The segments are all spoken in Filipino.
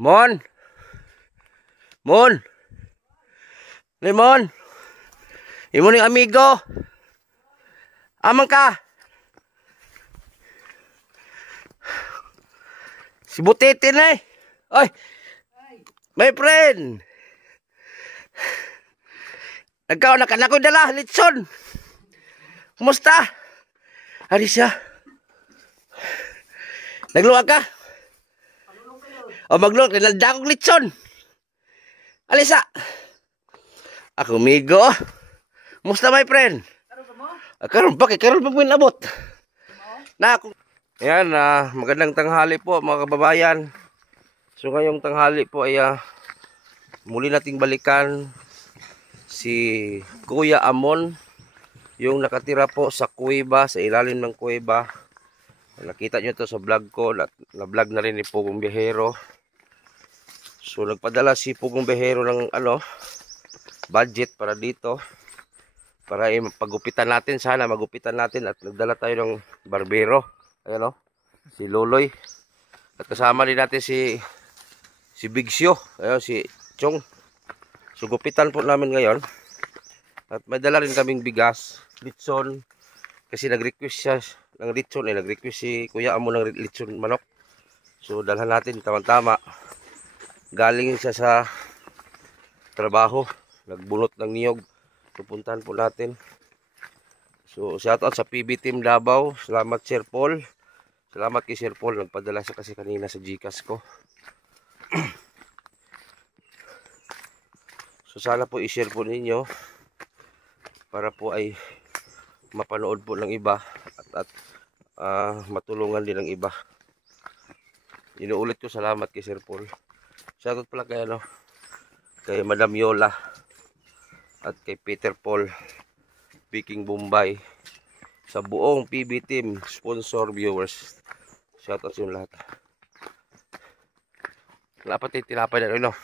Mon! Mon! Limon! Imo ning amigo! Amang ka! Si Butitin eh! Oy! My friend! Nagkaon na ka na ko dala, litson! Kumusta? Hari siya. Nagluwag ka? O magluwag, nilalda kong litson. Alisa. Ako migo. Kumusta my friend? Karon pa, karon pa mo inabot. Na ako. Ayan, magandang tanghali po mga kababayan. So ngayong tanghali po ay muli nating balikan si Kuya Amon. Yung nakatira po sa kuweba, sa ilalim ng kuweba. Nakita nyo to sa vlog ko, na-vlog na rin ni Pugong Biyahero. So nagpadala si Pugong Biyahero ng budget para dito. Para pagupitan natin, sana magupitan natin at nagdala tayo ng barbero. Ayan o, si Loloy. At kasama din natin si Bigsyo, ayan si Chong. So gupitan po namin ngayon. At may dala rin kaming bigas, litson. Kasi nag-request siya ng litson, nag-request si Kuya Amon ng litson manok. So dalhan natin tama-tama. Galing siya sa trabaho, nagbunot ng niyog. Pupuntahan po natin. So shoutout sa PB Team Davao. Salamat Sir Paul. Salamat kay Sir Paul, nagpadala siya kasi kanina sa GCash ko. So sana po i-share po ninyo para po ay mapanood po ng iba at matulungan din ng iba. Inuulit ko salamat kay Sir Paul. Shoutout pala kay kay Madam Yola at kay Peter Paul Peking Bombay, sa buong PB Team sponsor viewers. Shoutout sa lahat. Dapat tinapay na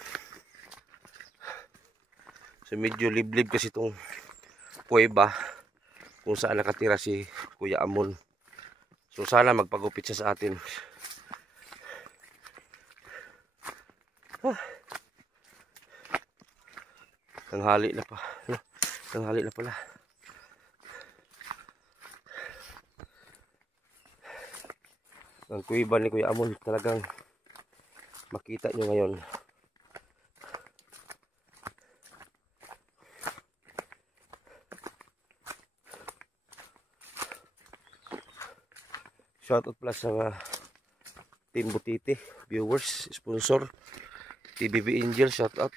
So medyo liblib kasi itong kuweba kung saan nakatira si Kuya Amon. So sana magpagupit siya sa atin. Tanghali na pa. Tanghali na pala. Ang kuweba ni Kuya Amon talagang makita nyo ngayon. Shoutout pala sa Team Butiti, viewers, sponsor, TBB Angel, shoutout.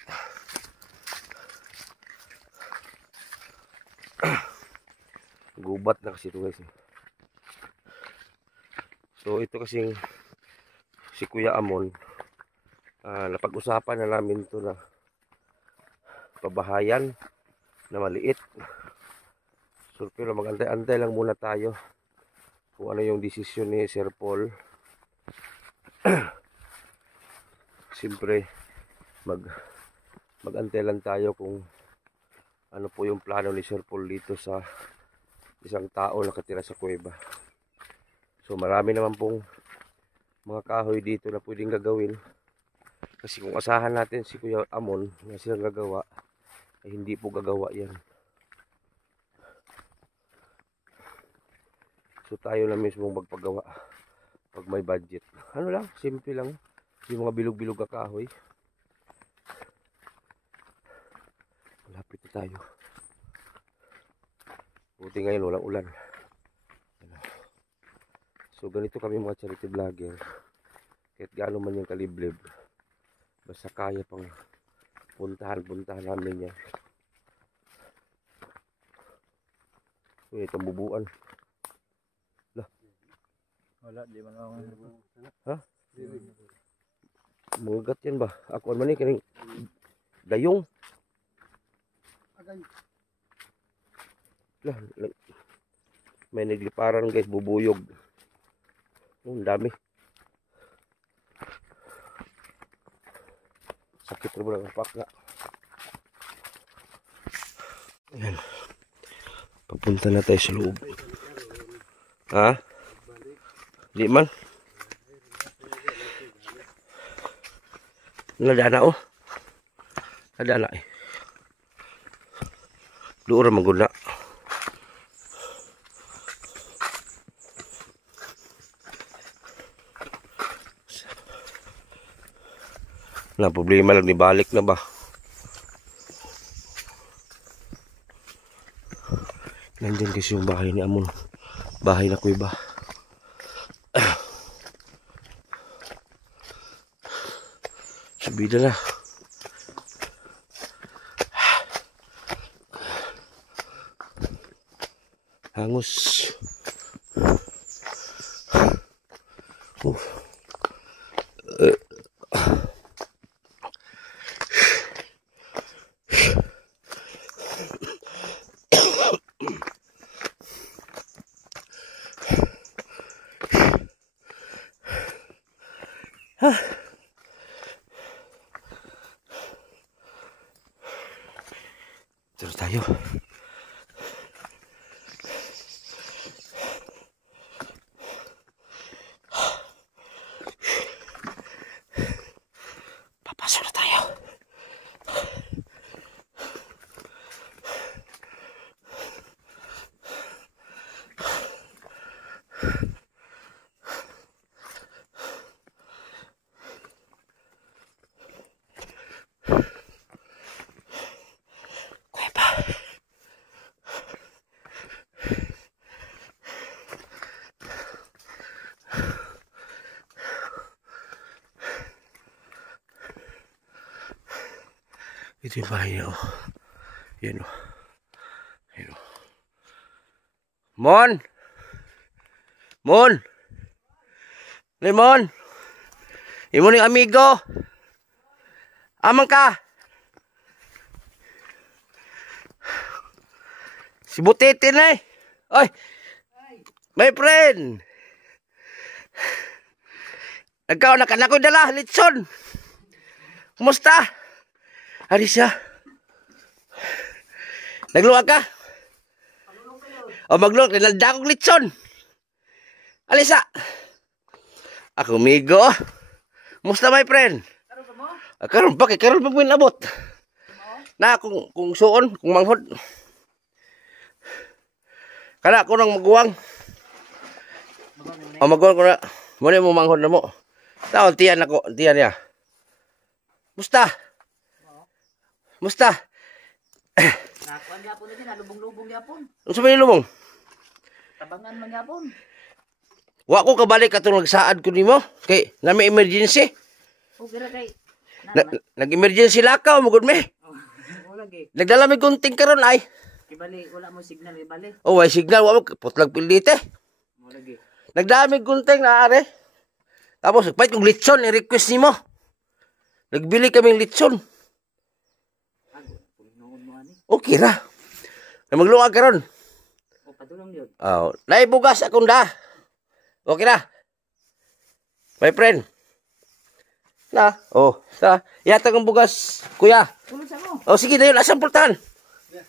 Gubat na kasi ito guys. So ito kasing si Kuya Amon, napag-usapan na namin ito na pabahayan na maliit. So pero mag-antay-antay lang muna tayo kung ano yung desisyon ni Sir Paul. Siyempre mag-antay lang tayo kung ano po yung plano ni Sir Paul dito sa isang tao nakatira sa kuweba. So marami naman pong mga kahoy dito na pwedeng gagawin. Kasi kung asahan natin si Kuya Amon na silang gagawa, ay hindi po gagawa yan. So tayo na mismo magpagawa pag may budget. Ano lang, simple lang. Yung mga bilog-bilog na kahoy. Malapit na tayo. Buti ngayon walang ulan. So ganito kami mga charity vlogger. Kahit gaano man yung kaliblib, basta kaya pang puntahan namin yan. So itong bubuan. Wala, di man ako. Ha? Mugat yan ba? Ako man ni kaning dayong. Lah, may nagliparan guys, bubuyog. Ang dami. Sakit na mo lang ang pakla. Ayan. Papunta na tayo sa loob. Ha? Di man. Nadana oh. Nadana eh. Doon ra maguna. Na problema lang ni balik na ba. Nandiyan kasi yung bahay ni Amon. Bahay na kuiba. Subida na. Hangus. Terus tayo. Papasok na tayo. Ito yung bahay niya, oh. Yan, oh. Yan, oh. Mon! Mon! Lemon! Imo ning amigo! Amang ka! Si Butitin eh! Oy! My friend! Nagkaon na ka na ko dala, litson! Kumusta? Hari siya. Nagluwag ka? O magluwag, nilalda kong litson. Alisa. Ako migo. Musta my friend? Karon pa, karon pa po inabot. Na, kung suon, kung manghod. Kana ko nang maguwang. O maguwang ko na. Muna mo manghod na mo. Tao, tiyan ako, tiyan niya. Musta? Musta? Nakuan yapon din lubong-lubong yapon. Unsa may lubong? Tabangan man yapon. Wa ko kabalik atong nagsaad ko nimo kay na may emergency. O gira kay Nag-emergency lakaw mo gud me. wala gi. Nagdala mi gunting karon ay. Ibali wala mo signal ibali. Oh, way signal wa mo putlag pilite. Wala gi. Nagdami gunting na are. Tapos pait kong litson i-request nimo. Nagbili kaming litson. Okay ra. Na magluwag karon. O padulong yun. Oh, naibugas akong da. Okay na. My friend. Na, oh, sa yata kang bugas, kuya. Tulong sa mo. Oh, sige dayon, asam pultahan.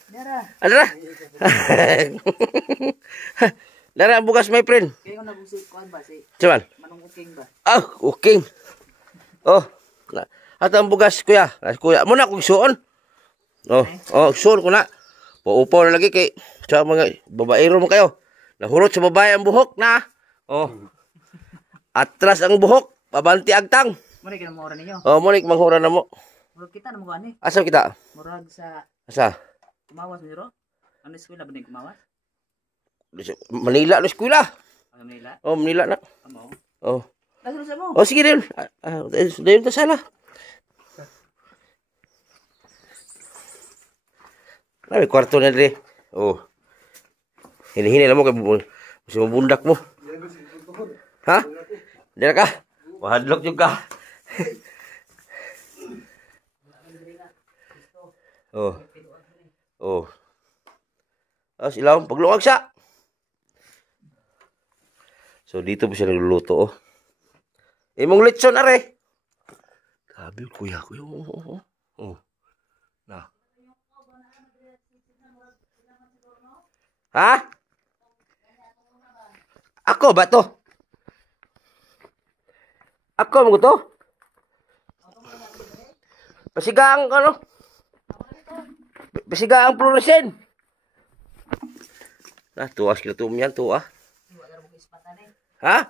Dara. Ano na? Dara ang bugas, my friend. Kaya ko nabusik kuan ba si Cuman. manong uking ba. Ah, okay. Oh, at ang bugas, kuya. Kuya, muna kong suon. Oh, suon ko na. Paupaw na lagi kay sa mga babaero mo kayo. Nahurot sa babae ang buhok na. Oh. Atras ang buhok, pabanti agtang. Muna kinamura ninyo. Oh, munik manghura na mo. Murag kita na mo ani. Asa kita? Murag sa Asa? kumawas ni ro. Ano eskwela ba ni kumawas? Manila na eskwela. Ano nila? Oh, Manila na. Amo. Oh. Nasuro sa mo. Oh, sige din. Dayon ta sala. May kwarto na dre. Oh. Hini-hini lang mo kay kasi mabundak mo. Ha? Dira ka? Mahadlok juga. Oh. Oh. Ah, silaw, pagluwag siya. So dito po siya nagluluto, oh. Imong litson are. Sabi kuya ko. Oh. Oh. Na. Ha? Ako ba to? Ako mo to? Pasiga ang ano? Pasiga ang fluorescent. Nah, tuwas kita tum yan, tuwa. Ha?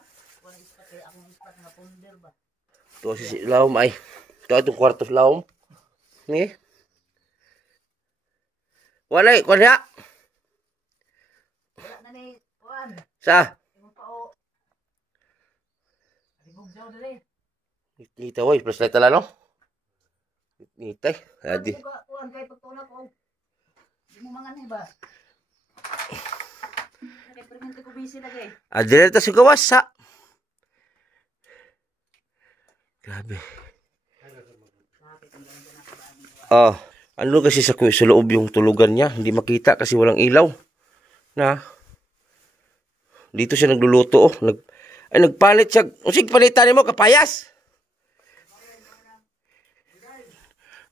Tuwa si laom ay. Ito itong kwartos laom. Ni. Walay, kuya. Wala na ni kuan. Sa? Imong pao. Alibog jaw dali. Kita woy, plus light tala no? Nitay. Adi. Kuan kay pagtuna ko. Di mo mangan ba? Kay permente ko busy lagi. Adi na ito sa gawas sa. Grabe. Oh, ano kasi sa loob yung tulugan niya, hindi makita kasi walang ilaw. Na. Dito siya nagluluto oh. Nagpalit siya. Usig palitan mo kapayas.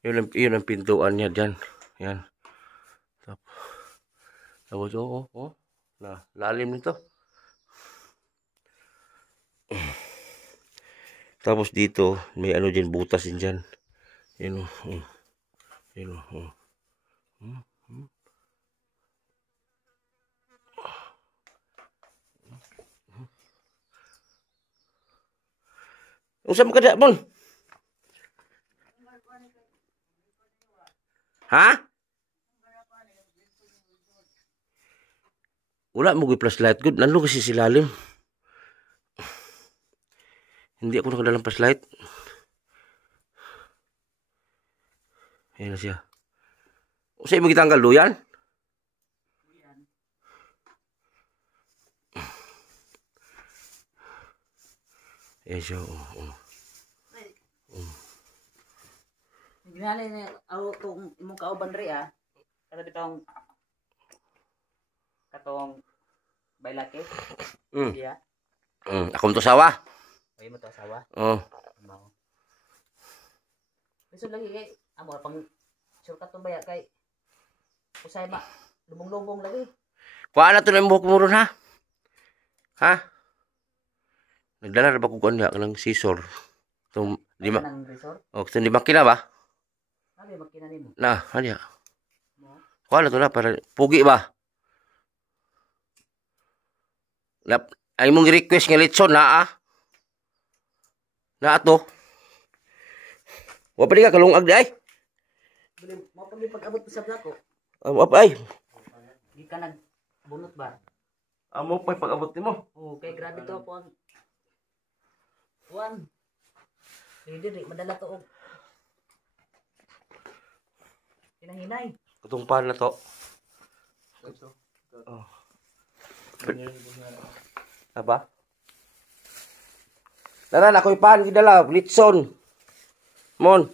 Yun ang pintuan niya diyan. Yan. Tapos oh. Na, lalim nito. Tapos dito, may ano diyan, butas din diyan. Yun oh. Yun oh. Unsa man kada mon? Ha? Wala mo flashlight good. Nandun kasi silalim. Hindi ako nakadalang flashlight. Ayan na siya. O sa'yo mo kitanggal luyan? Ayan siya. Ginali ni aw tong imong kauban ri ah. Kada bitong katong baylake. Iya. Akong to sawa. Ay mo to asawa. Oh. Mao. Biso lagi kay amo pang shortcut tong baya kay usay ma lubong-lubong lagi. Kuha na to na yung buhok mo ron ha? Ha? Nagdala na ba kung ano ng scissor? Itong lima. Nang resort. O, itong lima kina ba? Abi makina nimo. Na, ano ya? Kuha na to na para pugi ba? Ay mong request nga litson na ah. Na ato. Wa pa di ka kalungag di ay. Mo pag pag-abot sa blako. Ay. Di ka nagbunot ba? Amo pa pag-abot mo. Oh, kay grabe to po ang kuan. Dili madala to og hinahinay. Katong pan na to. Oh. Apa? Daran ako'y pan gidala, litson. Mon.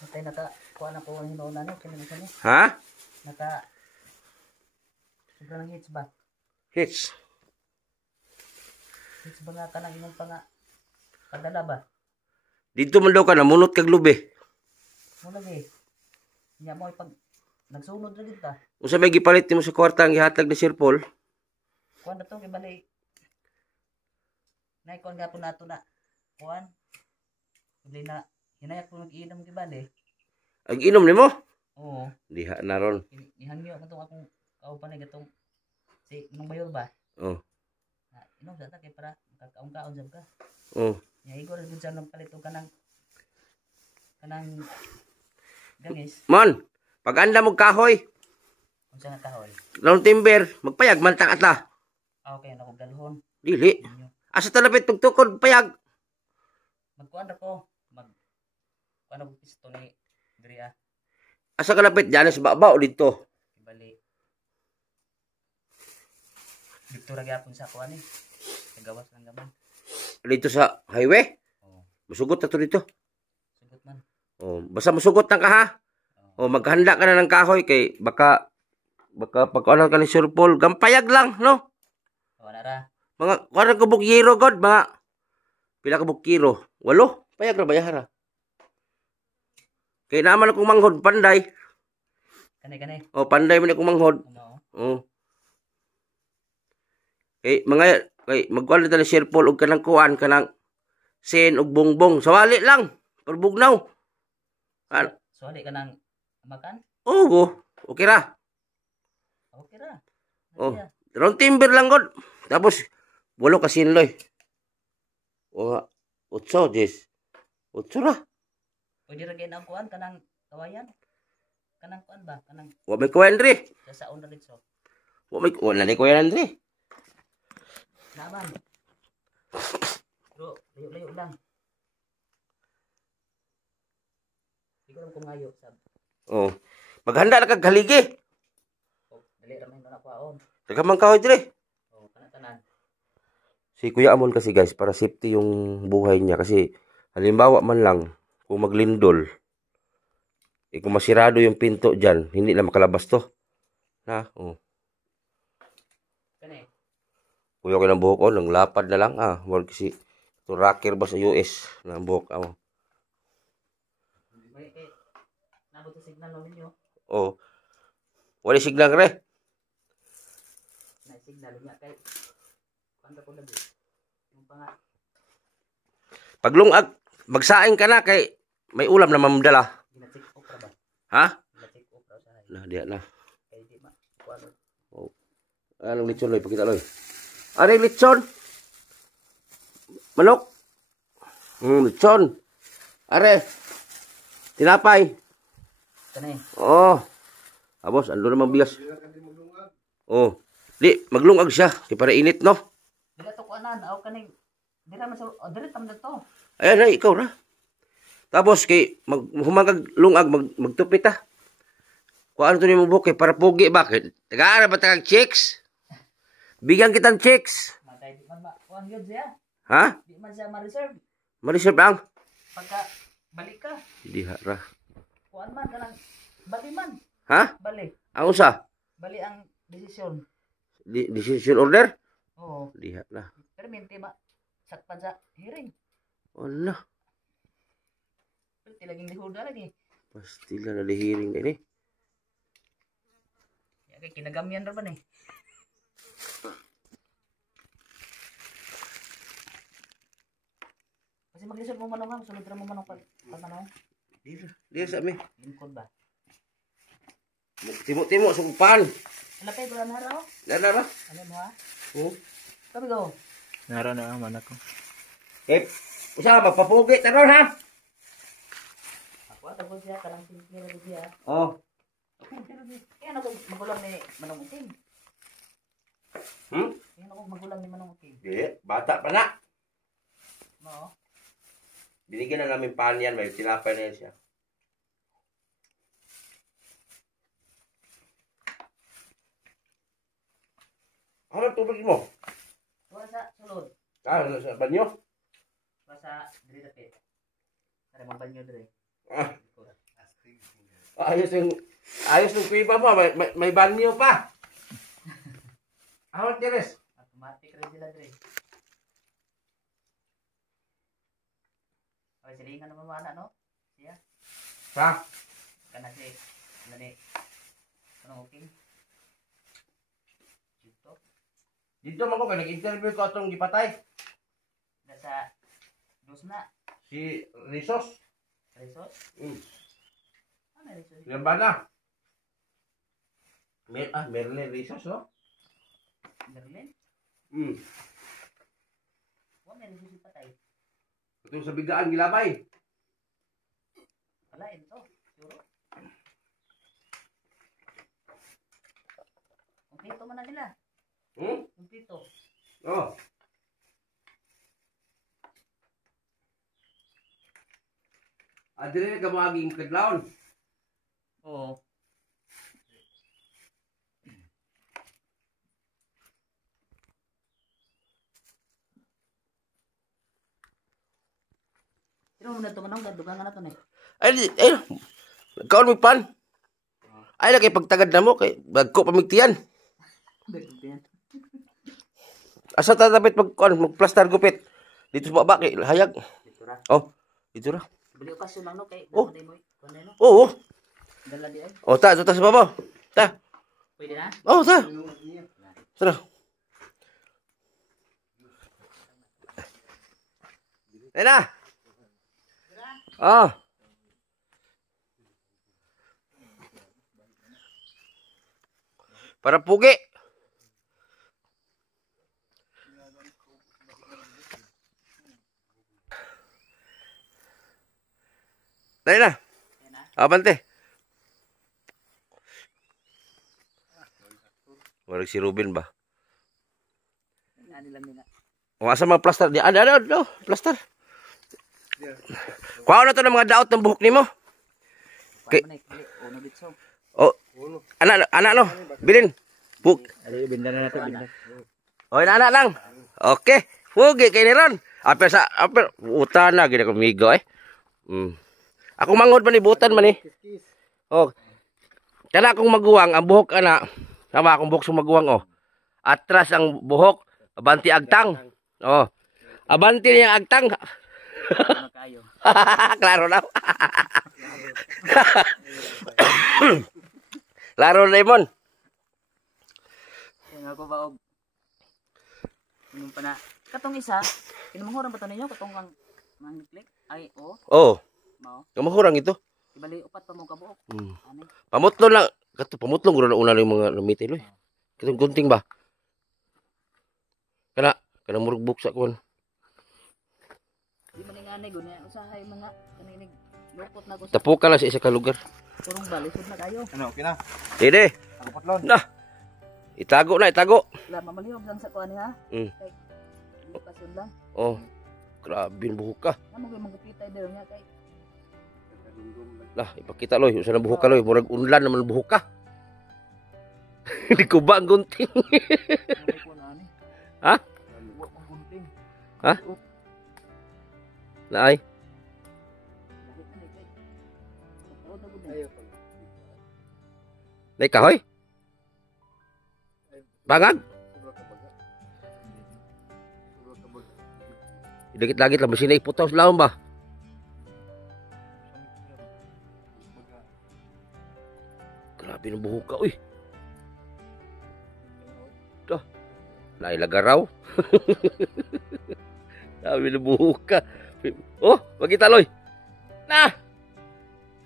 Natay naka kuan ako ang hinuuna no kini ni. Ha? Naka sobrang hits ba? Hits. Hits ba nga kanang imong panga padala ba? Dito man daw ka namunot kag lubi. Mo lagi. Nya mo pag nagsunod ra dito. Unsa may gipalit nimo sa kwarta ang gihatag ni Sir Paul? Kuan na to kay bali. Nay kon gapon nato na. Kuan. Dili na hinayak ko mag-inom kay bali. Ag inom nimo? Oo. Diha na ron. Ihangyo na tong akong kauban ni gatong si nung mayor ba? Oh. Inom sa ta kay para makakaon-kaon jud ka. Oh. Nya igor gud sa nang palit og kanang gangis. Mon, pag anda mo kahoy, Unsa nga kahoy? lawn timber, magpayag man ta ata. Okay, na kog dalhon. Dili. Inyo. Asa talapit tugtukod payag. Magkuan ra ko. Kuan og pisto ni diri ah. Asa kalapit diyan sa babaw dito. Bali. Dito ra gyapon sa kuan ni. Nagawas lang gaman. Dito sa highway. Oo. Masugot na to dito. Sugot man. Oh, basta masugot na ka ha. Oh, maghanda ka na ng kahoy kay baka pag-ano ka ni Sir Paul, gampayag lang, no? Wala ra. Mga kuha ka bukyero god, mga pila ka bukyero? 8, payag ra bayahara. Kay naman akong manghod panday. Kani. Oh, panday man akong manghod. Ano? Oh. Kay magkuha na ni Sir Paul og kanang kuan kanang sen og bongbong. Sawali lang. Perbugnaw. Ano? So, di ka nang makan? Oo, okay ra. Okay ra. Oh, Ano round timber lang god. Tapos, 8 ka sinloy. O, 8, 10. 8 ra. pwede ra kayo ang kuan, kanang kawayan. Kanang kuan ba? Kanang Wa may kuwen diri. sasaon na rin so. Wala ni kuwen diri. Naman. Bro, layo-layo lang. Hindi ko alam kung ngayo. Sab. Oh. Maghanda na kag haligi. Oh, dali ramay mo na kuwaon. Dagamang kahoy diri. Oh, tanan. Si Kuya Amon kasi guys, para safety yung buhay niya. Kasi halimbawa man lang, kung maglindol, kung masirado yung pinto dyan, hindi na makalabas to. Ha? Oh. Kani. Kuya ko ng buhok ko, nang lapad na lang. Wala kasi ito rocker ba sa US na buhok. May nabot sa signal mo ninyo. Oh. Wala signal re. Na signal niya kay panda ko lagi. Yung panga. Paglungag, magsaing ka na kay may ulam na mamdala. Gina-check off ra ba? Ha? Gina-check off ra sa hay. Na, diya na. Kay di ma kuan. Oh. Anong lechon loy? Pakita loy. Ano yung lechon? Manok? Lechon. Are. Tinapay. Kani. Oh. Abos, ando naman bigas. Oh. Di, maglungag siya. Kaya para init, no? Dila to kuanan, aw kaning dira man sa dira tam na to. Ayan na, ikaw na. Tapos, kay humagag lungag, magtupit ah. Kung ano to ni mo buke, para pugi ba? Tagaan na ba tagang chicks? Bigyan kitang chicks. Matay di man ba kuan gyud siya. Ha? Di man siya ma-reserve. Ma-reserve lang. Pagka balik ka, Di hara. kuan man kanang bali man. Ha? Bali. Ang usa? Bali ang desisyon. Decision order? Oo. Di hara. Pero minti ma sakpan sa hearing. Wala. Pero tilaging lihuda lagi. Pasti lang na hearing na ini. Ya kay kinagamyan ra ba ni? Kasi mag-reserve mo manong ha, sunod ra mo manong pag manong. Di sa mi. Lingkod ba? Timo-timo sugpan. Alapay bulan haraw. Dara ra. Ano mo ha? Oh. Sabi ko. Nara na ang manak ko. Usa magpapugi taron ha. Ako tapos siya karang tingkira siya. Oh. Kaya ako magulang ni Manong Uking. Kaya ako magulang ni Manong Uking. Di, bata pa na. No. Binigyan na namin pan yan, may tinapay na yan siya. Ano tubig mo? Tuwa sa sulod. Sa banyo? Tuwa sa diri dapit. Para mabanyo diri. Ayos yung kuiba mo, may banyo pa. Awat Teres. Automatic rin sila diri. Ay silingan naman mana no? Siya. Ha? Kana si nani. Manong Uking. Dito. Dito man ko, nag-interview ko atong gipatay. Nasa dos na. Si Rizos. Resort. Ano resort? Yan ba na? Merlin Rizos, no? Berlin? Wa may resort patay. Ito sa bigaan gilabay. Wala ito. Siguro. Kumpleto man na nila. Kumpleto. Oh. Adire ka mo aging kadlawon. Oo. Sino mo na ito manong gadugang na ito na eh. Kaon mo pan. Ay na kay pagtagad na mo kay bagko pamigtiyan. Asa tatapit magplastar gupit. Dito sa baba kay hayag. Dito ra. Oh, dito ra. Bili okasyon lang no kay Oh. nanay mo. Kuno no. Oo. Dala di ay. Oh, ta sa baba. Ta. Pwede na? Oh, ta. Tara. Ayun na. Ah. Para pugi. Dali na. Abante. Warag si Ruben ba? Ano lang nila. O asa mga plaster? Ada, plaster. Kuha na to ng mga daot ng buhok nimo. Paano na ikli? Uno bitso. Oh, anak no, bilin. Buk. Ali, binda na natin. Binda. Oy, anak lang. Okay. Pugi kay ni Ron. Aper utan na gid ko migo eh. Ako mangod man ni butan man eh. Oh. Kana akong maguwang ang buhok ana. Sama akong buhok sa maguwang oh. Atras ang buhok, abanti agtang. Oh. Abanti niya agtang. Kayo. Klaro na. Klaro na imon. Kaya ako ba og inum pa na. Katong isa, kinamahurang ba to ninyo katong kang mangklik? Ay, Oh. Mao. Kamahurang ito. Ibali upat pa mo ka buok. Ani. Pamutlon lang. Kato pamutlon guro na una yung mga lumitil eh. Katong gunting ba? Kana murug buksa kon. Di man ngani gud na usahay mga kaninig lupot na ko sa Tapukan lang sa isa ka lugar. turong balisod na kayo. Ano, okay na? Dede. Ang putlon. Na. Itago na, itago. La mamalihog lang sa kuan ha. Mm. Kay pasun lang. Oh. Grabe ang buhok ka. Amo gyud magupitay daw niya kay Lah, ipakita loy, usa na buhok ka loy, murag unlan naman buhok ka. Hindi ko ba ang gunting? Ha? Ha? Naay. Nay kahoy. Bangag. Dikit-dikit lang basi na iputaw sa laom ba? Grabe ng buhok ka, uy. Ito. Nailagaraw. Grabe ng buhok ka. Oh, magkita loy. Na!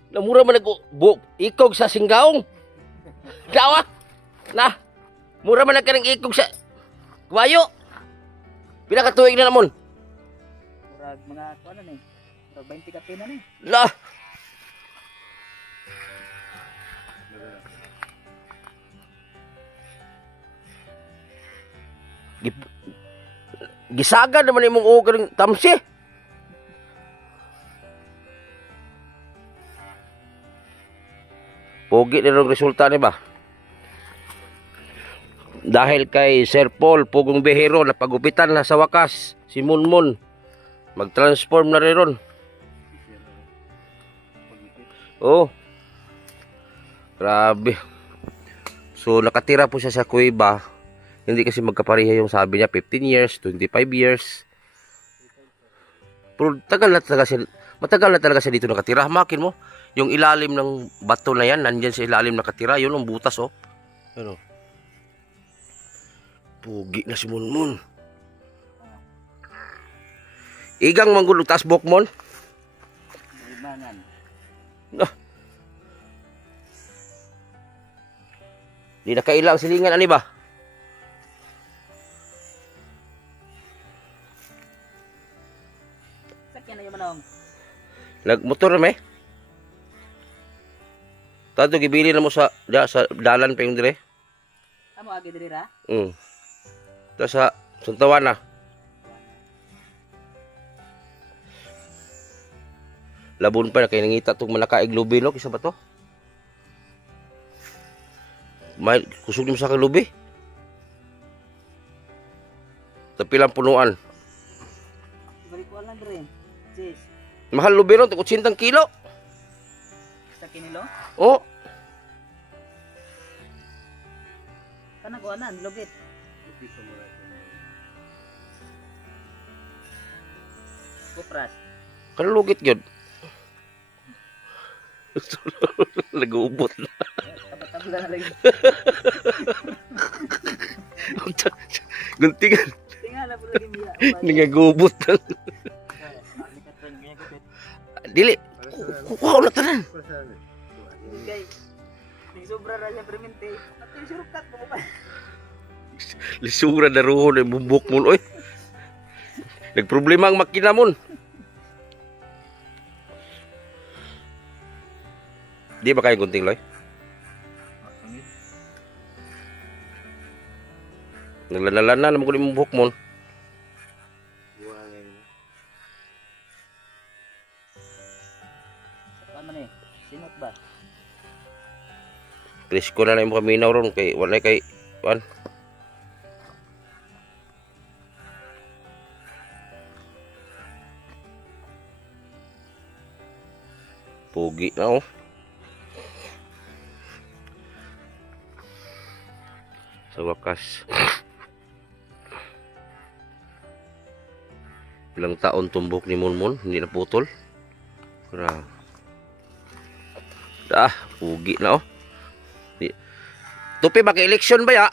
Namura man nag-buhok. Ikog sa singgaong. Dawa. Na! Mura man nagkanang ikog sa kuwayo. Pila ka tuig na namon? murag mga kuan na ni. Murag 20 ka pina ni. La! Gisaga naman imong uog ng tamsi. Pogi na rin resulta ni ba? Dahil kay Sir Paul, Pugong Behero, napagupitan na sa wakas, si Munmun, mag-transform na rin ron. Oh. Grabe. So, nakatira po siya sa kuweba. Hindi kasi magkapareha yung sabi niya, 15 years, 25 years. Pero matagal na talaga siya dito nakatira. Makin mo, yung ilalim ng bato na yan, nandyan sa ilalim nakatira, yun ang butas, oh. Ano? Pugi na si Munmun. Igang manggulog tas bokmon. Ibangan. Ah. Di na kailang silingan ani ba? Sakyan na yung manong. Nagmotor na may. Tato gibili na mo sa dalan pa yung dire. Amo agi diri ra? Ta sa Suntawan na. Labon pa na kay nangita tong manakaig lubi no kisa ba to? May kusog ni sa lubi. Tapi lang punuan. Balik ko lang diri. Sis. Mahal lubi no 80 kilo. Sa kinilo? Oh, Kana ko anan lugit. Kupras. kan lugit gyud. Nag-uubot na. Tabat-tabla na lang. Guntingan. Tingala po lagi biya. Nagagubot na. Dili. Kuha ko na tanan. Kay Sobra ra siya permente. At yung surukat mo ba? Lisura na roon, bumbok mo, oy. Nagproblema ang makina mo. Di ba kayo gunting, Loy? Naglalala naman ko yung buhok mo. Paano na eh? Sinot ba? Please ko na lang yung kaminaw ron. Wala kay... Wan. Pugi na, oh. Sa wakas. Ilang taon tumbok ni Munmun, hindi na putol. Pugi na, oh. Tupi, maki-eleksyon ba ya?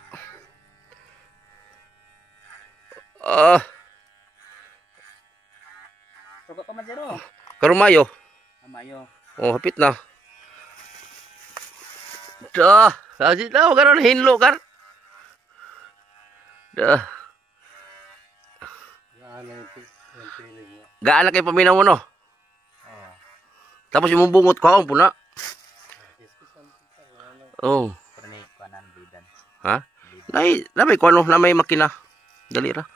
Suka pa man zero. Karumayo. Amayo. Oh, hapit na. Sajid na, karon hinlo kar. Gaan na kay paminaw mo, no? Tapos yung bungot ko, ang puna. Oh. Perni kanan bidan. Ha? Namay ko ano, namay makina. Dali ra.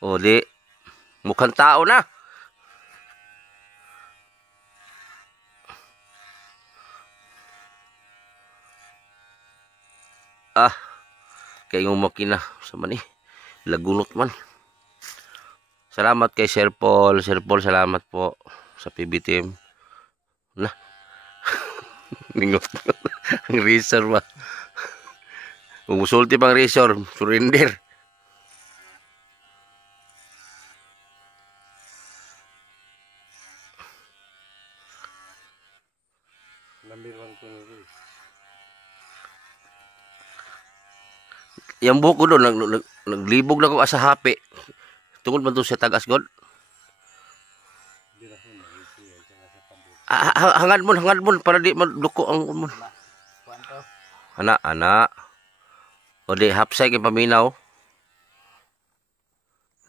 Oh, di. Mukhang tao na. Kaya yung makina sa mani. Lagunot man. Salamat kay Sir Paul. Sir Paul, salamat po sa PB team. Na. Ningot. Ang razor ba? Umusulti pang razor. Surrender. Yang buhok ko doon, naglibog na ko sa hapi. Tungkol man doon sa Tagasgod. Hangad mo para di maduko ang mo. Ana. O di hapsay kay paminaw.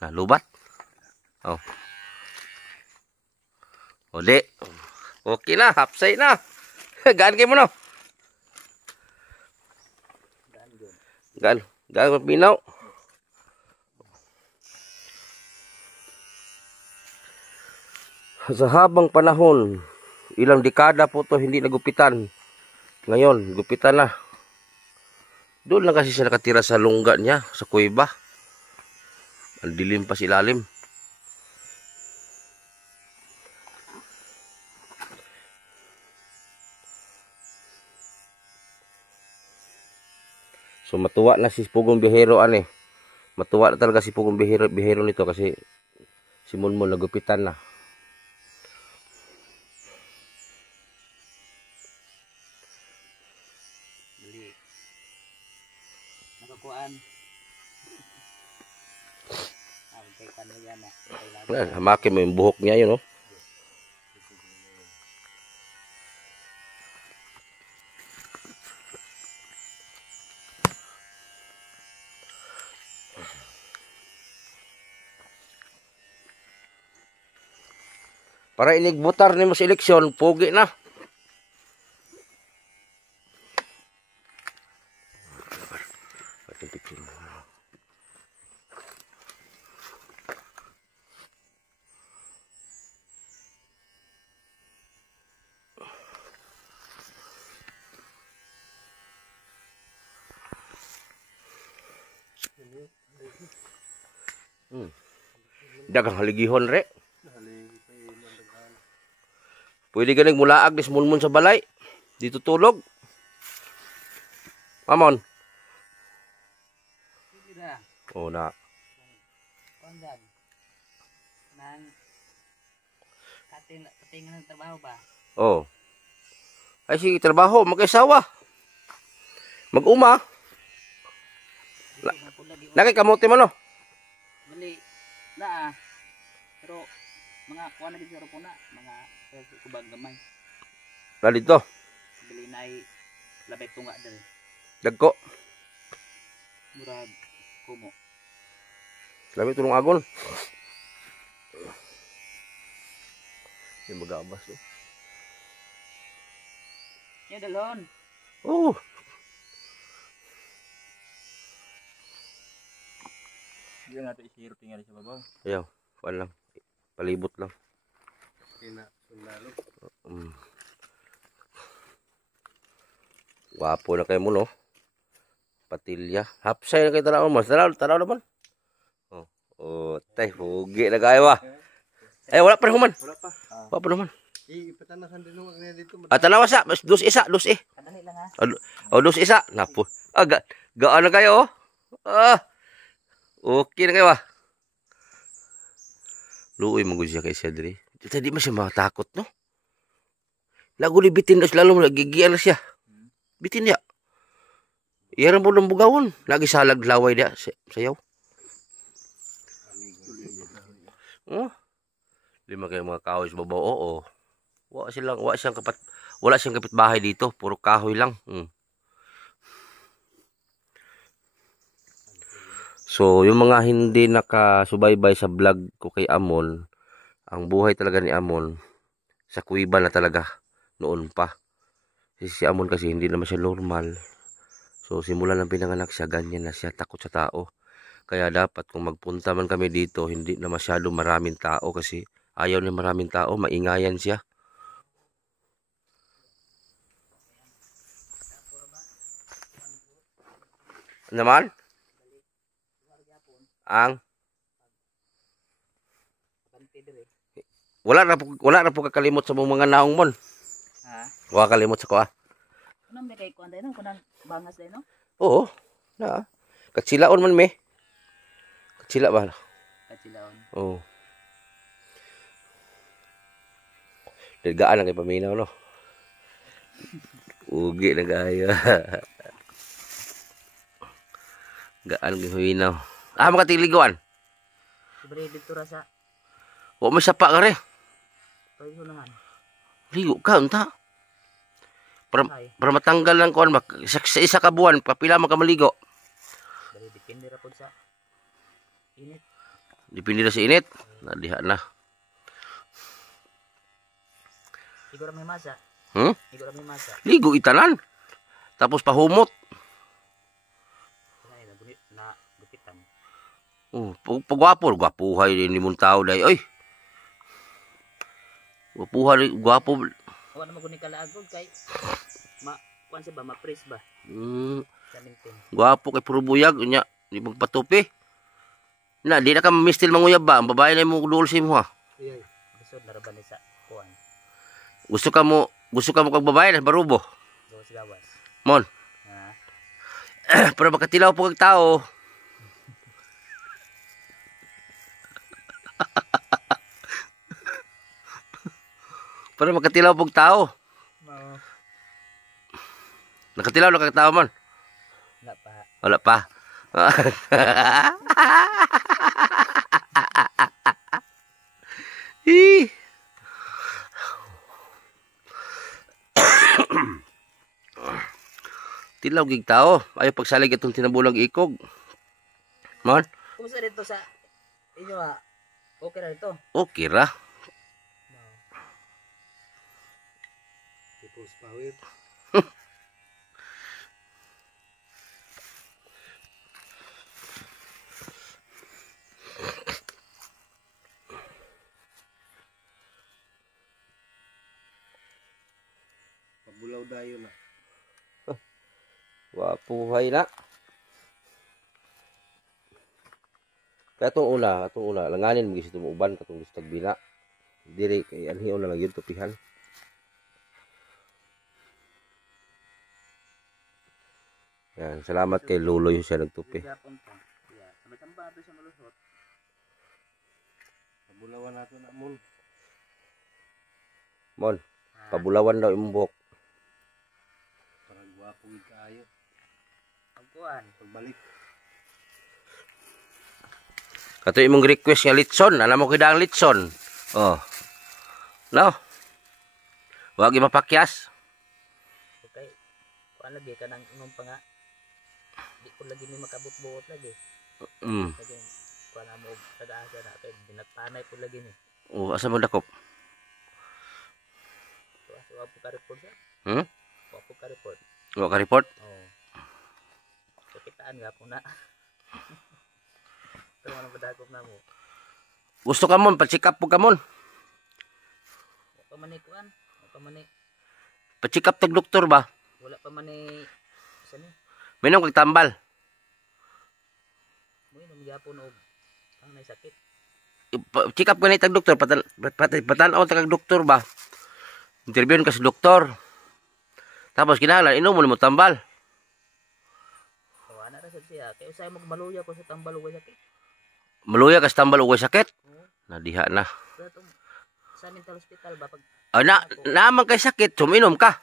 Na lubat. Oh. O di. Okay na, hapsay na. Gaan kay mo no. Gaan paminaw. Sa habang panahon, ilang dekada po to hindi nagupitan. Ngayon, gupitan na. Doon lang kasi siya nakatira sa lungga niya, sa kuweba. Ang dilim pa sa ilalim. So matuwa na si Pugong Bihero ani. Matuwa na talaga si Pugong Bihero nito kasi si Munmun nagupitan na. Nakakuan. Okay, kan yan na. Hamakin mo yung buhok niya yun, oh. Para inigbutar ni mo sa eleksyon, pogi na. Dagang haligihon re. Pwede ka nagmulaag dis Munmun sa balay. Dito tulog. Mamon. Oh na. Kondan. Nang kating ng trabaho ba? Oh. Ay sige trabaho, mag-asawa. Mag-uma. Nakay kamote man no. Mali na pero mga kuha na din sa po na mga kubag gamay. Na dito. Bili na ay labay tunga dali. Dagko. Murag kumo. Labi tulong agon. Yung magabas oh. Yan dalon. Oh. Hindi natin isiro tingali sa babaw. Ayaw. Kuan lang. Palibot lang. Sundalo. Wapo na kayo mo no. Patilya. Hapsay na kayo tanaw mo. Tanaw naman. Oh, tay, hugi na kayo ah. Ay, wala pa rin human. Wala pa. Wala pa naman. Ipatanasan din nung agna dito. Tanawa sa, dos isa. Kadali lang ha. Dos isa. Napo. Gaan na kayo oh. Okay na kayo ah. Luoy magod siya kay Cedri. Tadi man siya matakot no. Laguli bitin na lalo nagigiyan na siya. Bitin niya. Iyaran po ng bugawon. Lagi salag laway dia sayaw. Oh. Lima kayo mga kahoy sa babaw. Oo. Wala siyang kapitbahay dito. Puro kahoy lang. So, yung mga hindi nakasubaybay sa vlog ko kay Amon, ang buhay talaga ni Amon, sa kuiba na talaga noon pa. Si Amon kasi hindi naman siya normal. So, simula ng pinanganak siya, ganyan na siya, takot sa tao. Kaya dapat kung magpunta man kami dito, hindi na masyado maraming tao kasi ayaw niya maraming tao, maingayan siya. Naman? Wala na po kakalimot sa mga naong mon. Ha? Wala kalimot sa ko ah. Ano may kay kuan no? Kunan bangas day no? Oo. Na. Katsilaon man me. Katsila ba? Katsilaon. Oo. Dagaan na kay paminaw no. Ugi na gaya. Gaan kay paminaw. Ah, makatiligoan. Sobre dito ra sa Wa may sapa ka re. pwede unahan. Ligo ka unta. Para matanggal lang kuan sa isa ka buwan papila man ka maligo. Dali depende ra pud sa init. Depende na sa init. Nadiha na. Siguro may masa. Siguro may masa. Ligo itanan. Tapos pahumot. Na gupitan. Oh, gwapuhay din ni mong tao day. Oy. Gwapuhay, gwapo. O ano maguni kalaagod kay kuan sa ba ma-press ba? Sa maintain. Gwapo kay puro buyag unya, di magpatupi. Na di na ka mistil manguyab ba? Ang babae na mo dulol sa imo ha. Iya. Gusto na ra ba ni sa kuan? Gusto ka mo kag babae na barubo. Gawas-gawas. Mon. Ha. Para makatilaw po kag tao. Para makatilaw pog tao. Mao. Nakatilaw na kag tao man. Wala pa. Wala pa. Tilaw gig tao. Ayaw pagsalig itong tinabulag ikog. Man? Kumusta dito sa inyo ha? Okay na dito? Okay ra. People's power. Pabulaw dayo na. Wapuhay na. Kaya itong una, langanin mo gisi tumuban katong gusto tagbina. Diri kay anhiyo na lang yun tupihan. Yan, salamat kay Luloy siya nagtupi. Sama-sama ito siya malusot. Pabulawan nato na mon. Mon, pabulawan daw imong buhok. Para gwapo gid kaayo. Pagkuan. Pagbalik. Kato imong request nga litson, alam mo kidang litson. Oh. No. Wag mapakyas. Okay. Kuan lagi kanang inom pa nga. Di ko lagi ni makabut-buot lagi. Mm. Lagi kuan mo kada-asa na kay binatpanay po lagi ni. Oh, asa mo dakop? So apo ka report sa. Hmm? Apo ka report. Wa ka report? Oh. So kitaan nga po na. Ito ano ba dagop na mo? Gusto ka mon, pa-check up po ka mon. Wala pa man ni kuan. Wala pa man ni. Pa-check up tag doktor ba? Wala pa man ni. Isa ni. Minom kag tambal. Mo inom gyapon og ang may sakit. Check up ganit tag doktor, patan-aw tag doktor ba? Interview ka sa doktor. Tapos kinahanglan inom mo tambal. O ana ra sad siya. Kay usay mo maluya ko sa tambal ug sakit. Maluya ka sa tambal ug sakit. Oo. Nadiha na. Sa mental hospital ba pag Naman kay sakit, suminom ka.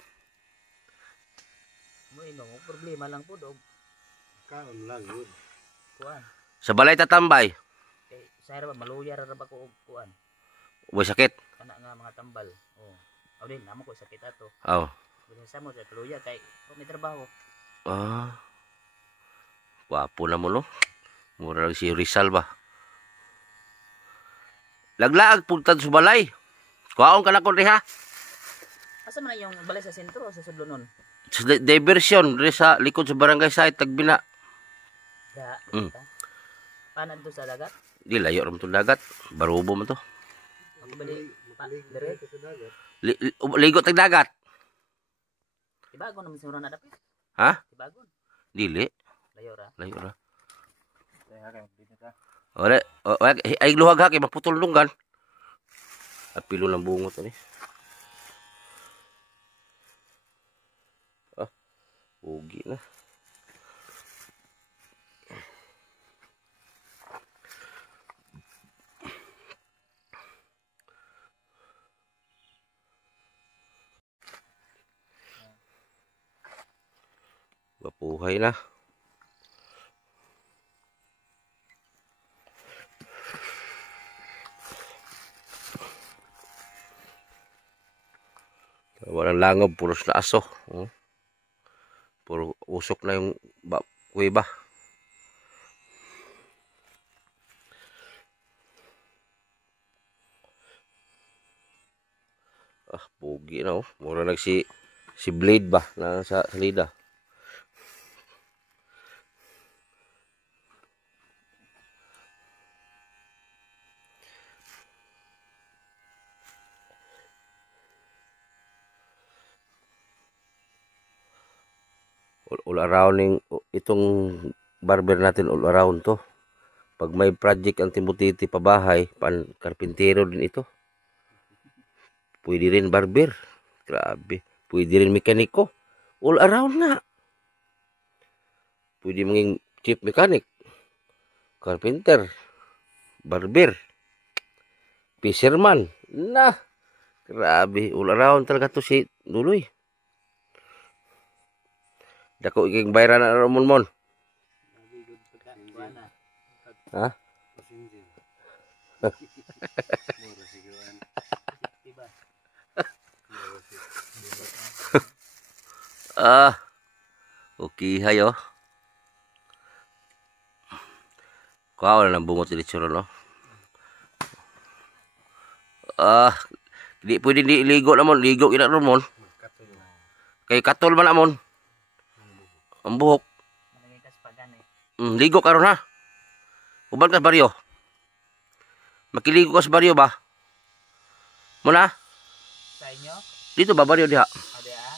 mo inom og problema lang pud og Kaon lang yun. kuan. Sa balay tatambay, Kay sayra ba maluya ra ba ko og kuan. uy sakit. Kana nga mga tambal. Oh. Aw din namo ko sakit ato. Oh. Binasa mo sa luya kay may trabaho. Ah. Wapo na mo no. Mura lang si Rizal ba. Laglaag pugtad sa balay. Kuhaon ka na kon diha. Asa man yung balay sa sentro o sa sudlonon? Sa diversion diri sa likod sa barangay site Tagbina. Da. Mm. Panan to sa dagat? Di layo ra mo to dagat. Barubo man to. Ako bali dire. Sa dagat. Ligo tag dagat. Tibagon naman siguro na dapit. Ha? Tibagon. Dili. Layo ra. Layo ra. Kaya kaya dito ka. Ore, ay luhag ha kay maputol dunggan. At pilo ng bungot ani. Ah, ugi na. Mapuhay na. Walang langob, puros na aso. Oh. Puro usok na yung kuweba. Ah, pugi na oh. Mura si Blade ba na sa salida. All around itong barber natin, all around to. Pag may project ang Timotiti pabahay, pan karpintero din ito. Pwede rin barber. Grabe. Pwede rin mekaniko. All around nga. Pwede maging chief mechanic, carpenter, barber, fisherman. Na. Grabe. All around talaga to si Duloy. Dako iking bayran na Ramon. Ha? Ah. Okay hayo. Kuha na ng bungot ni Churo no. Ah, di pwede di ligo namon, ligo ina Ramon. Kay katol man namon. Ang buhok. Ligo karon ha. Uban ka sa baryo. Makiligo ka sa baryo ba? Muna? Sa inyo? Dito ba baryo diha? Ade ah.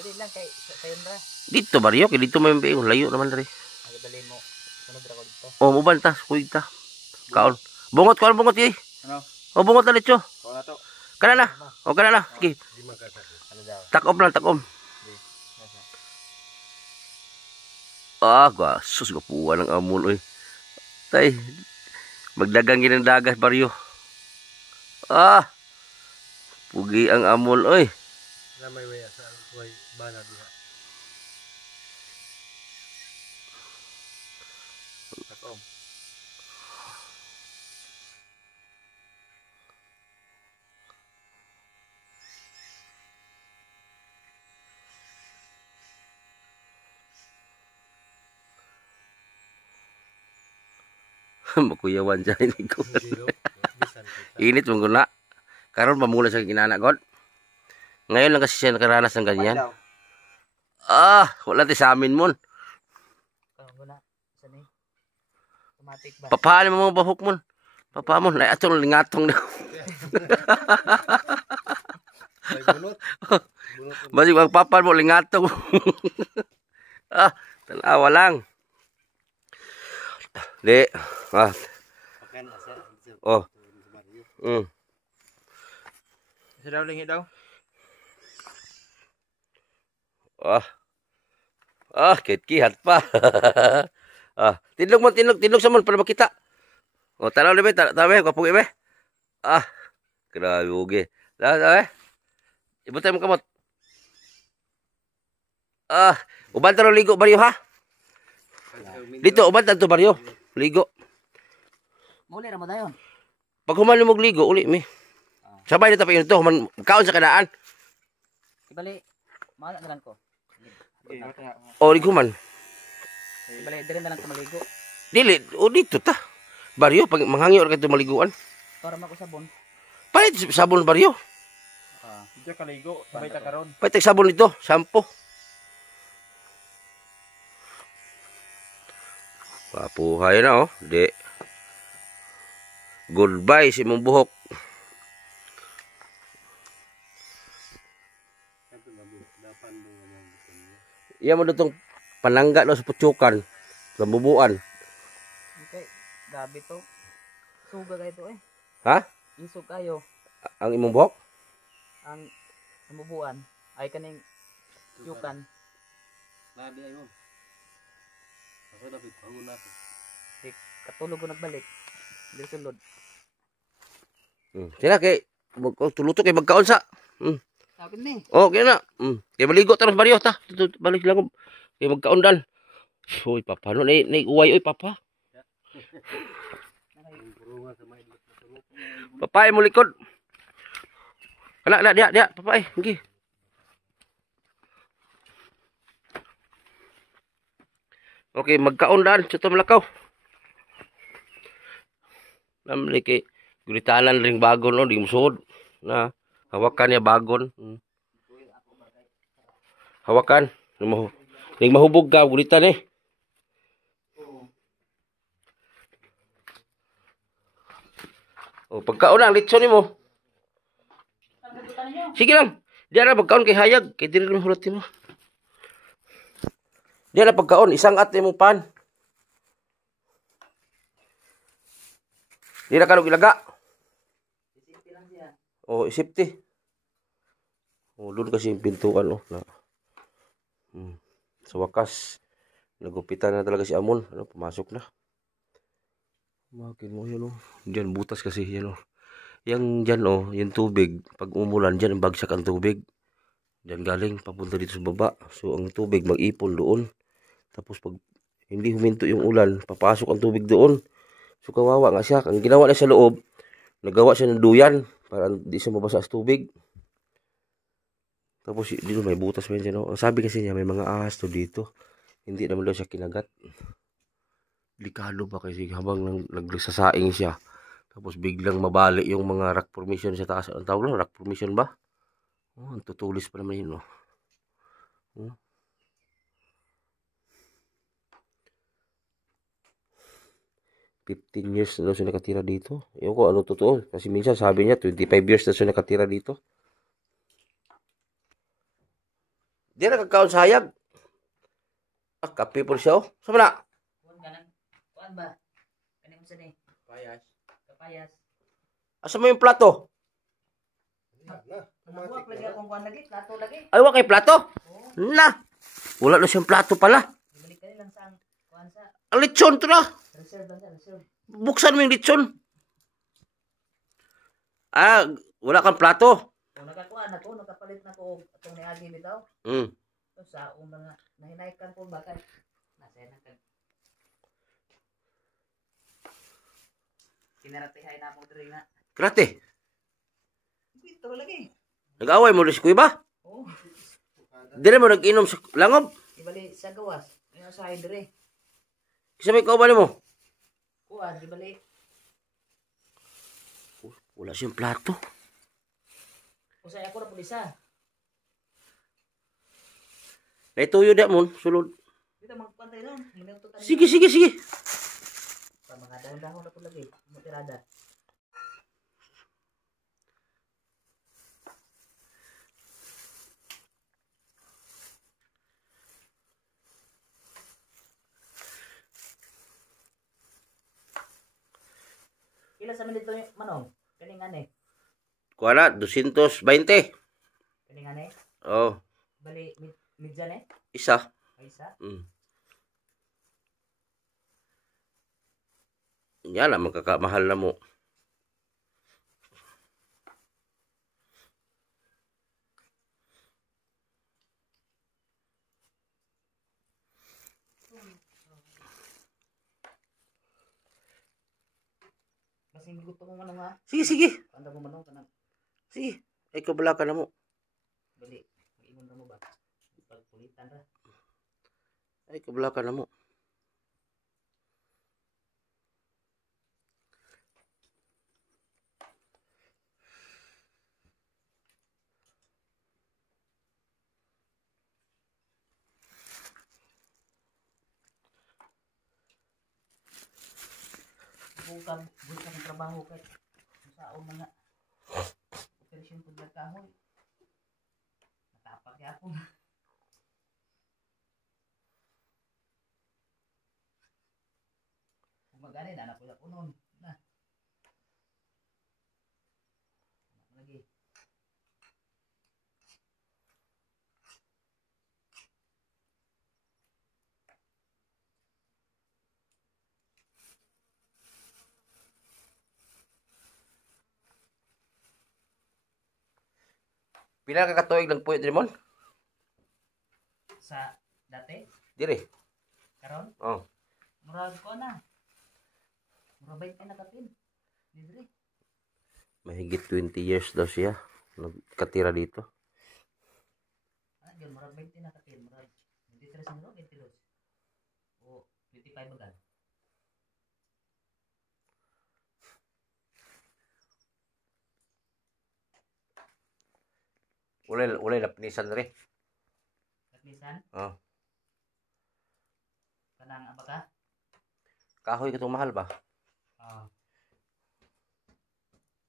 Dali lang kay sa yun ra. Dito baryo, kay dito may mbiyo, layo naman diri. Aga dali mo. Sunod ra ko dito. Oh, uban ta, kuig ta. Kaon. Bungot kaon bungot eh. Ano? Oh, bungot na litso. Kau na to. Kana na. Oh, kana na. Sige. Di magkasakit. Ano daw? Takom lang, takom. Ah, gasus gapuan ng amon oy. Tay. Magdagang ginang dagas baryo. Ah. Pugi ang amol oy. Na may waya sa way bana diha. Takom. Makuyawan siya ini ko. Zero. Bisan kita. Init mong guna. Karon pamula sa kinana god. Ngayon lang kasi siya nakaranas ng ganyan. Wala ti sa amin mon. Wala. Saan eh? Automatic ba? Papahan mo mga bahok mon. Papa mo, na atong lingatong na. Ay, bunot. Bunot. Basi ang papan mo lingatong. Tanawa lang. Di. Pakan asa. Oh. Isa daw lingi daw. Kihat pa. Tindog mo, tindog sa mon para makita. Tanaw na ba? Tanaw ba? Kapag iba? Grabe, ugi. Tanaw. Ibutay mo kamot. Uban taro ligo baryo ha? Dito, uban tanto baryo. Ligo. Muli ra mo dayon. Pag human mo ligo, uli mi. Sabay na tapos ito, human kaon sa kanaan. Ibali, maala na lang ko. O, ligo man. Ibali, dire na lang ko maligo. Dili, o dito ta. Baryo, pag manghangyo ka ito maliguan. Para mako sabon. Palit sabon baryo. Diya kaligo. Sabay ta karon. Palit sabon ito, shampoo. Papuhay na di. Goodbye si mong buhok. Iya mo ditong panangga no sa putsukan. Lambubuan. Okay, grabe to. Suga kayo to eh. Ha? Isog kayo. Ang imong buhok? Ang namubuan ay kaning yukan. Labi ayo. Ako dapat pangun natin. Katulog ko nagbalik. Dili sulod. Sila kay tuluto kay magkaon sa. Sabi ni. Okay na. Kay maligo taros baryo ta. Balik lang kay magkaon dan. Uy papa no nay uway oy papa. Papay mo likod. Kana dia papay. Okay. Okay, magkaon dan sa malakaw. Namli kay gulitanan ring bagon no, di musod na hawakan niya bagon. Hawakan, ring mahubog ka gulitan eh. Pagkaon ang litson nimo. Sige lang. Diyan na pagkaon kay hayag, kay diri mo hulot mo. Diyan na pagkaon, isang at mo pan. Di na kanong ilaga. Isipti lang siya. Isipti. Doon kasi yung pintuan na. Sa wakas, nagupitan na talaga si Amon. Pumasok na. Makin mo yan Diyan butas kasi yan Yang dyan yung tubig. Pag umulan dyan, bagsak ang tubig. Diyan galing, papunta dito sa baba. So ang tubig mag-ipon doon. Tapos pag hindi huminto yung ulan, papasok ang tubig doon. So kawawa nga siya. Ang ginawa niya sa loob, nagawa siya ng duyan para hindi siya mabasa sa tubig. Tapos dito may butas pa yun. Ang sabi kasi niya, may mga ahas to dito. Hindi naman daw siya kinagat. Delikado ba kasi habang nagsasaing siya. Tapos biglang mabali yung mga rock formation sa taas. Ang tawag lang, rock formation ba? Ang tutulis pa naman yun. 15 years na daw siya nakatira dito. Ewan ko ano totoo. Kasi minsan sabi niya 25 years na siya nakatira dito. Di na kakaon sa hayag. Kape po siya. Sama na. Kuan ba? Kaning unsa ni? Kapayas. Asa mo yung plato? Huwag lagi akong kuan lagi, plato lagi. Ay, wala kay plato? Na. Wala na siyang plato pala. Ibalik ka lang sa kuan sa Ang lechon to na. reserve lang sa reserve. Buksan mo yung lechon. Wala kang plato. Kung nakakuan ako, nakapalit na ko atong niagi bitaw. So, sa mga nahinaykan ko bakit nasa na kan. Kinaratihay na akong diri na. Krate. Ito lagi. Nag-away mo rin si Kuya ba? Oh. Dire mo nag-inom sa langob. Ibali sa gawas. Ngayon sa dire. Kasi may kauban mo. Kuan, di balik. Wala siyang plato. Usay ako na pulisa. Naituyo da mo, sulod. Dito magpantay nun. Minuto tayo. Sige, sige, sige. Pa mga dahon-dahon na po lagi. Mutirada. Ila sa minute yung manong? Kaning ane? Kuha na, 220. Kaning ane? Oh, Bali, midyan eh? isa. Ay isa? Yan lang, magkakamahal na mo. Kasi gusto mo manong ha? Sige, sige. Panda mo manong ka na. Sige. Ay, kabala ka na mo. Bali, mag-ingon na mo ba? Pagpulitan ra. Ay, kabala ka na mo. Bukan ng trabaho kay sa mga operasyon pud nagkahoy. Natapag yapon. Kumagani na anak ko na punon. Na. Lagi. Pila ka katuig lang puyot, Dimon? Sa dati Dire. karon Oh. murag ko na. Murag 20 na kapin. Libre. Mahigit 20 years daw siya. Nagkatira dito. Ah, yun murag 20 na kapin. Murag 23 siguro, 22. O 25 agad. Ulay na pinisan rin. Katlisan Oh. kanang abaka. Kahoy ka itong mahal ba? Ah.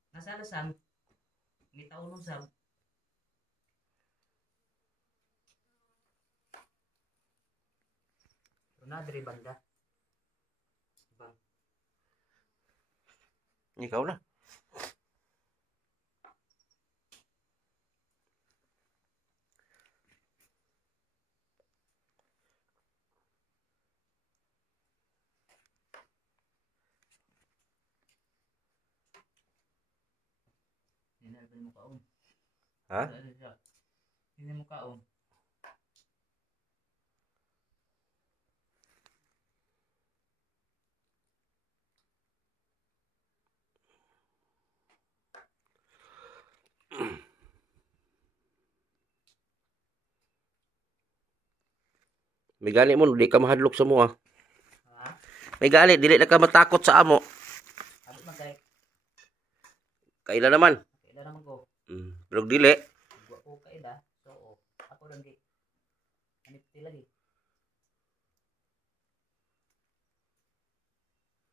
Nasa lasang ni taon sab. Na diri banda. Bang. Ikaw na. Hindi mo kaon. Ha? Hindi mo kaon. May gali mo, di ka mahadlok sa mo ah. Ha? May gali, dili na ka matakot sa amo. Abot man kay. Kaila naman. Kaila naman ko. Pero dili. Gwa ko kaila. So, ako lang di. Anipti lagi.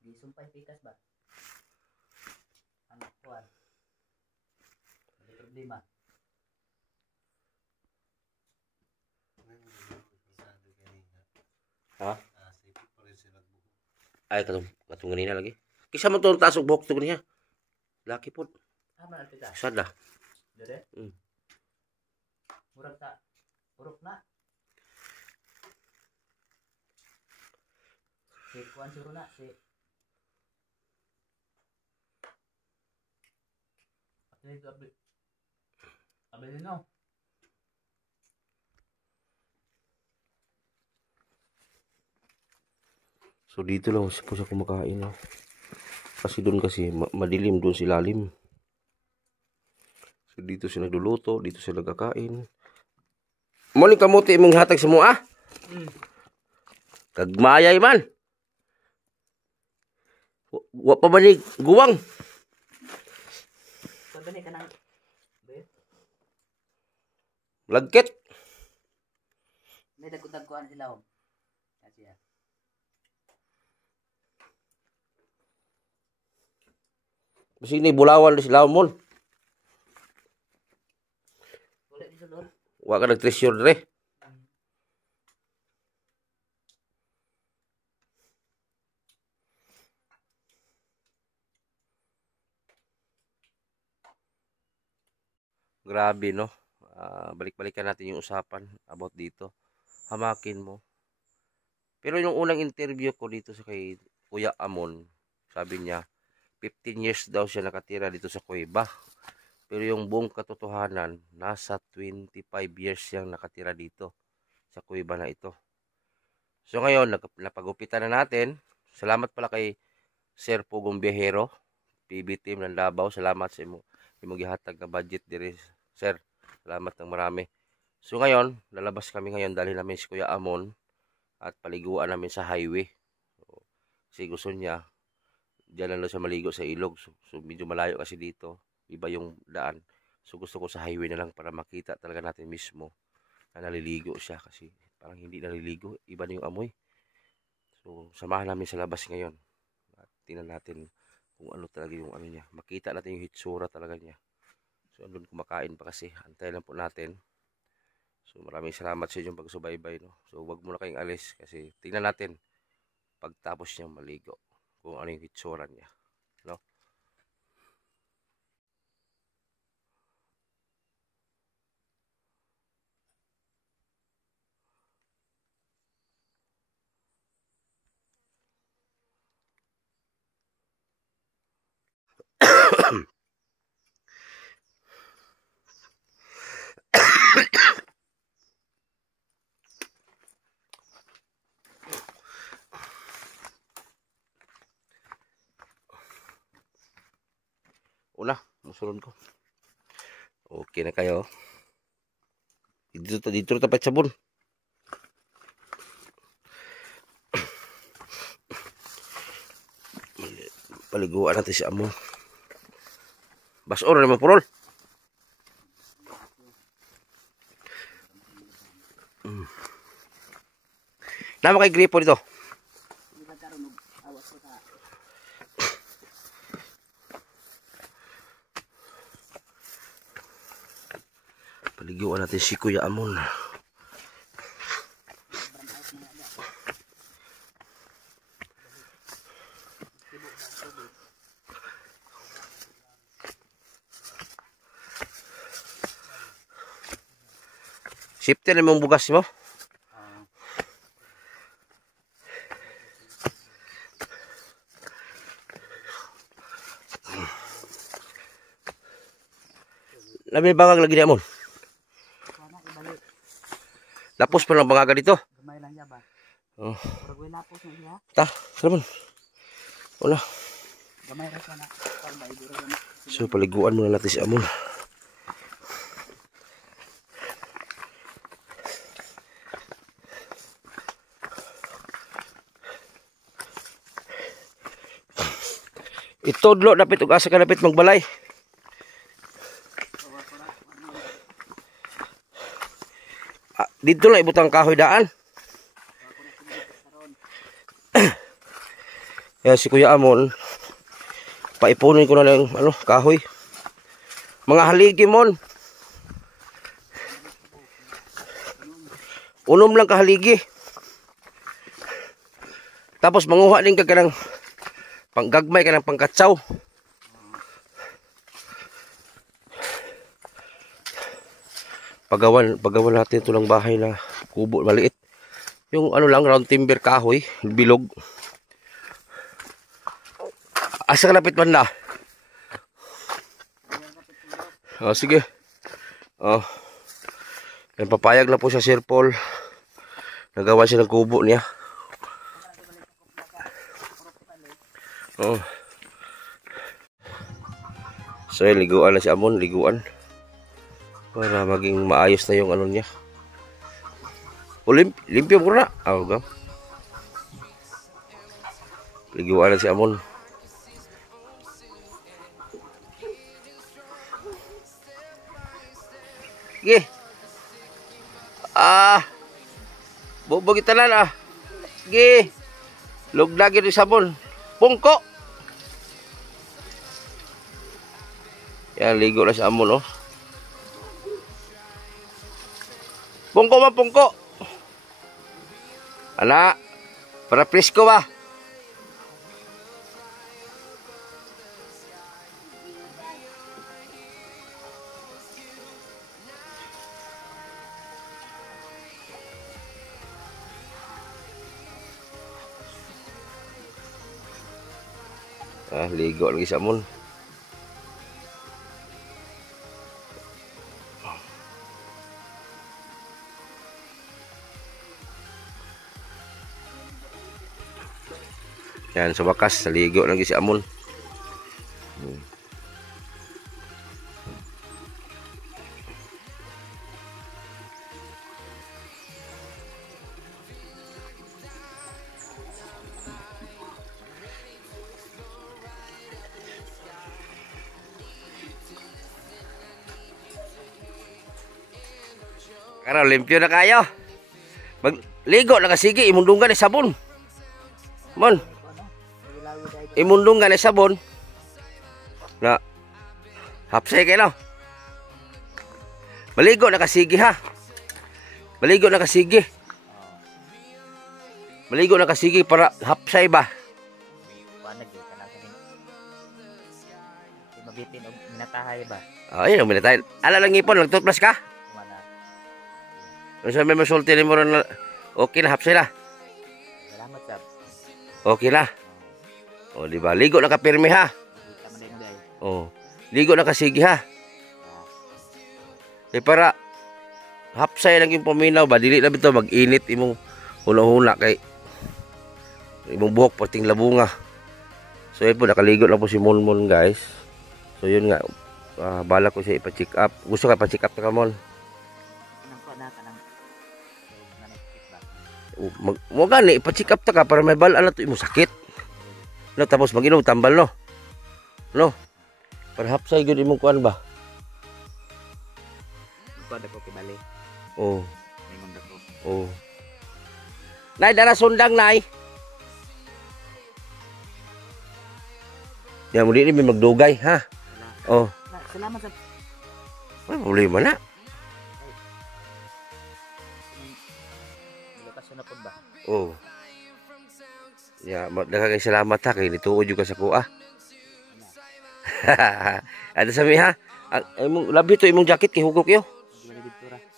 Di sumpay pikas ba? Ano kuan? May problema. Ha? Ay, katong ganina lagi. Kisa mo itong tasok buhok ito niya. Laki po. Tama na pita. Sada. Dire? Murag ta. Urok na. Si kuan siguro na. Si Abili no. So dito lang po siya kumakain. No? Kasi doon kasi madilim doon si lalim. So dito siya nagluluto, dito siya nagkakain. Muling kamuti mong hatag sa mua. Kagmayay man. Wa pa ba ni guwang? Pabili ka ng... Lagkit. May dagko-dagkoan sila oh. Kasi yan. Kasi ni bulawan sila mo. Ulit ni sulod. Wa ka nag-treasure dre. Grabe no. Balik-balikan natin yung usapan about dito. Hamakin mo. Pero yung unang interview ko dito sa kay Kuya Amon, sabi niya 15 years daw siya nakatira dito sa kuweba. Pero yung buong katotohanan, nasa 25 years siyang nakatira dito sa kuweba na ito. So ngayon, napagupitan na natin. Salamat pala kay Sir Pugong Biyahero, PB Team ng Davao. Salamat sa imong gihatag na budget diri, Sir. Salamat ng marami. So ngayon, lalabas kami ngayon dahil namin si Kuya Amon at paliguan namin sa highway. So, kasi gusto niya, diyan lang siya maligo sa ilog. So medyo malayo kasi dito. Iba yung daan. So gusto ko sa highway na lang para makita talaga natin mismo na naliligo siya. Kasi parang hindi naliligo. Iba na yung amoy. So samahan namin sa labas ngayon. At tingnan natin kung ano talaga yung ano niya. Makita natin yung hitsura talaga niya. So andun kumakain pa kasi. Antayin lang po natin. So maraming salamat sa inyong pagsubaybay. No? So wag muna kayong alis kasi tingnan natin pagtapos niyang maligo kung ano yung hitsura niya. No? Una, musulod ko. Okay na kayo. Dito tapat sabon. Paliguan natin si Amon. Basor naman purol. Nama kay gripo dito. Paliguan natin si Kuya Amon. Sipte na mong bugas mo. Labi bangag lagi niya mo. Lapos pa lang bangaga dito. Gamay lang siya ba? Oh. Pero may lapos na siya. Ta, salaman. Wala. Gamay ra siya na. Parang maibura na. So paliguan muna natin si Amon. Itodlo dapit ug asa ka dapit magbalay. Dito lang ibutang kahoy daan. Yan si Kuya Amon. Paipunin ko na lang ano, kahoy. Mga haligi mon. Unom lang kahaligi. Tapos manguha din ka ng panggagmay ka ng pangkatsaw. Pagawan natin ito ng bahay na kubo maliit. Yung ano lang, round timber kahoy, bilog. Asa ka lapit banda? Oh, sige. Oh. Yan, papayag na po siya, Sir Paul. Nagawa siya ng kubo niya. Oh. So, liguan na si Amon, liguan. Para maging maayos na yung ano niya. O, limpyo mo na. Liguan na si Amon. Sige. Bubog itanan ah. Sige. Lugdagi rin sabon. Pungko. Yan, ligo na sa amon, oh. Pungko man, pungko. Anak, para presko ba? Ligo lagi sa amon. Yan, sa wakas, ligo lagi si amon. Karon limpyo na kayo. Magligo na kasigi imundungan ni sabon. Mon. Imundungan ni sabon. Na hapsay kayo no. Maligo na kasigi ha. Maligo na kasigi. Maligo na kasigi para hapsay ba. Paano gyud kana kanin? Mabitin og minatahay ba? Ayun, minatahay. Ala lang ipon, nagtutbrush ka? Wala. Ano sa may masulti mo ron na okay na hapsay na. Salamat sab. Okay na. O di ba? Ligo na ka pirmi ha. Tama din guys. Oh. Ligo na kasigi ha. Para hapsay lang yung paminaw ba, dili na bito mag-init imong huna-huna kay imong buhok pating labunga. So yun po, nakaligo lang po si Monmon guys. So yun nga, bala ko siya ipa-check up. Gusto ka pa-check up na ka Mon? Nang ko na kanang Mo gani ipa-check up ta ka para may bala na to imong sakit. No, tapos mag-inom tambal no. No. Para hapsay gyud imong kuan ba? ko dako kibali. Oh. Ningon dako. Oh. Nay, dara sundang nay. Ya, muli ni may magdugay, ha? Oh. Salamat sa Ay, problema na. lokasyon na pud ba? Oh. Ya, daghang salamat ha kay nituod jud ka sa kuha. Ada sami ha. Imong labi to imong jacket kay hugok yo.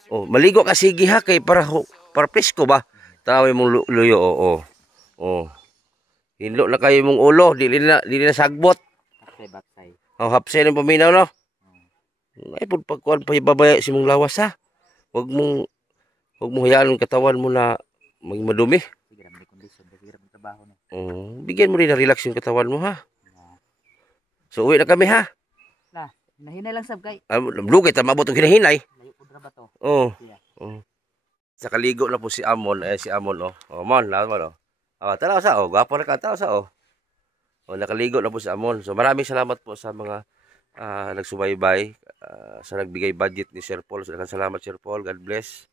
Oh, maligo ka sige ha kay para presko ba. Tawo imong luyo oo. Oh. Hinlo na kayo imong ulo, dili na sagbot. Baksay. Oh, hapsay ng paminaw no. Ay pud pagkuan pa ibabaya si mong lawas ha. Wag mong hayaan ang katawan mo na madumi. Sige ra may kondisyon, sige ra trabaho na. Oh, bigyan mo rin na relax yung katawan mo ha. So uwi na kami ha. La, nahinay lang sab kay. Lugay ta mabot og hinahinay. Layo pud ra ba to? Oh. Oh. Sa kaligo na po si Amon, si Amon oh. Oh, Mon, lawan mo no. Tara sa oh, gwapo na ka tara sa oh. Oh, nakaligo na po si Amon. So maraming salamat po sa mga nagsubaybay, sa nagbigay budget ni Sir Paul. So salamat Sir Paul, God bless.